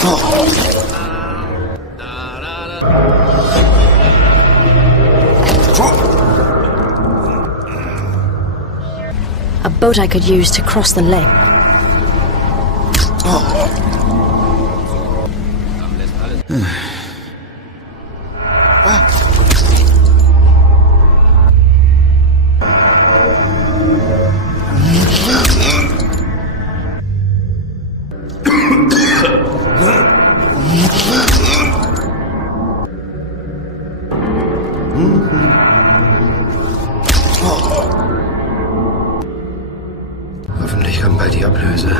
A boat I could use to cross the lake. Hoffentlich kommt bald die Ablöse.